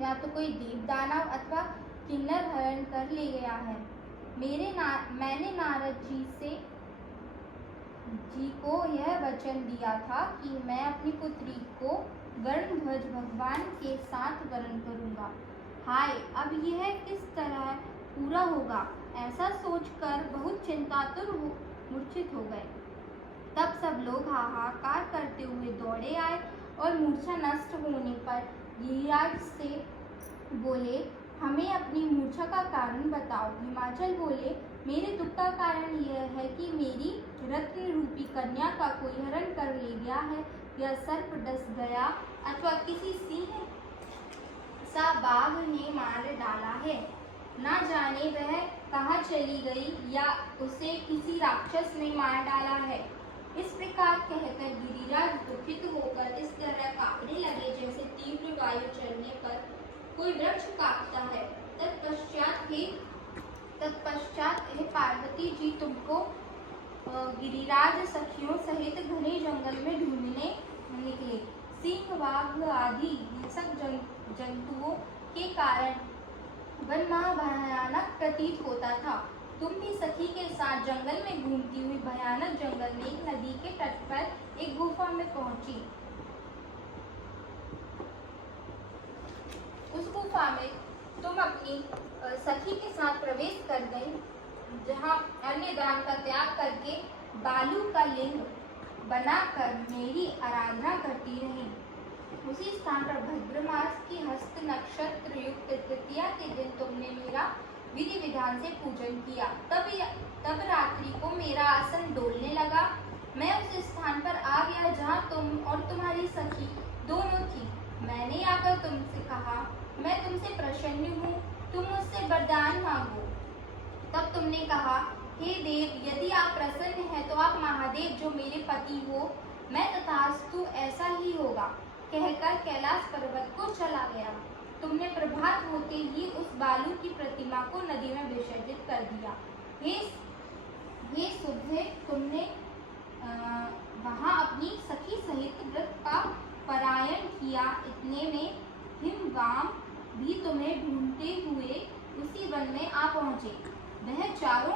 या तो कोई देव दानव अथवा किन्नर हरण कर ले गया है। मैंने नारद जी को यह वचन दिया था कि मैं अपनी पुत्री को गरुड़ध्वज भगवान के साथ वरण करूंगा। हाय, अब यह किस तरह पूरा होगा, ऐसा सोचकर बहुत चिंतातुर मूर्छित हो गए। तब सब लोग हाहाकार करते हुए दौड़े आए और मूर्छा नष्ट होने पर गिरिराज से बोले, हमें अपनी मूर्छा का कारण बताओ। हिमाचल बोले, मेरे दुख का कारण यह है कि मेरी रत्न रूपी कन्या का कोई हरण कर ले गया है, या सर्प डस गया अथवा किसी सिंह सा बाघ ने मार डाला है। ना जाने वह कहाँ चली गई या उसे किसी राक्षस ने मार डाला है। इस प्रकार कहकर गिरिराज दुखित होकर इस तरह कांपने लगे जैसे तीव्र वायु चलने पर कोई वृक्ष कांपता है। तत्पश्चात हे पार्वती जी तुमको गिरिराज सखियों सहित घने जंगल में ढूंढने निकले। सिंह, बाघ आदि हिंसक जंतुओं के कारण वन भयानक प्रतीत होता था। तुम भी सखी के साथ जंगल में घूमती हुई भयानक जंगल में एक नदी के तट पर एक गुफा में पहुंची। उस गुफा में तुम अपनी सखी के साथ प्रवेश कर गई, जहां अन्य दान का त्याग करके बालू का लिंग बनाकर मेरी आराधना करती रही। उसी स्थान पर भाद्र मास की हस्त नक्षत्र युक्त तृतीया के दिन तुमने मेरा विधि विधान से पूजन किया। तब रात्रि को मेरा आसन डोलने लगा। मैं उस स्थान पर आ गया जहाँ तुम और तुम्हारी सखी दोनों थी। मैंने आकर तुमसे कहा, मैं तुमसे प्रसन्न हूँ, तुम मुझसे वरदान मांगो। तब तुमने कहा, हे देव, यदि आप प्रसन्न हैं तो आप महादेव जो मेरे पति हो, मैं तथास्तु ऐसा ही होगा, कहकर कैलाश पर्वत को चला गया। तुमने प्रभात होते ही उस बालू की प्रतिमा को नदी में विसर्जित कर दिया। हे सुबह, तुमने वहां अपनी सखी सहित व्रत का परायण किया। इतने में हिमवाम भी तुम्हें ढूंढते हुए उसी वन में आ पहुंचे। वह चारों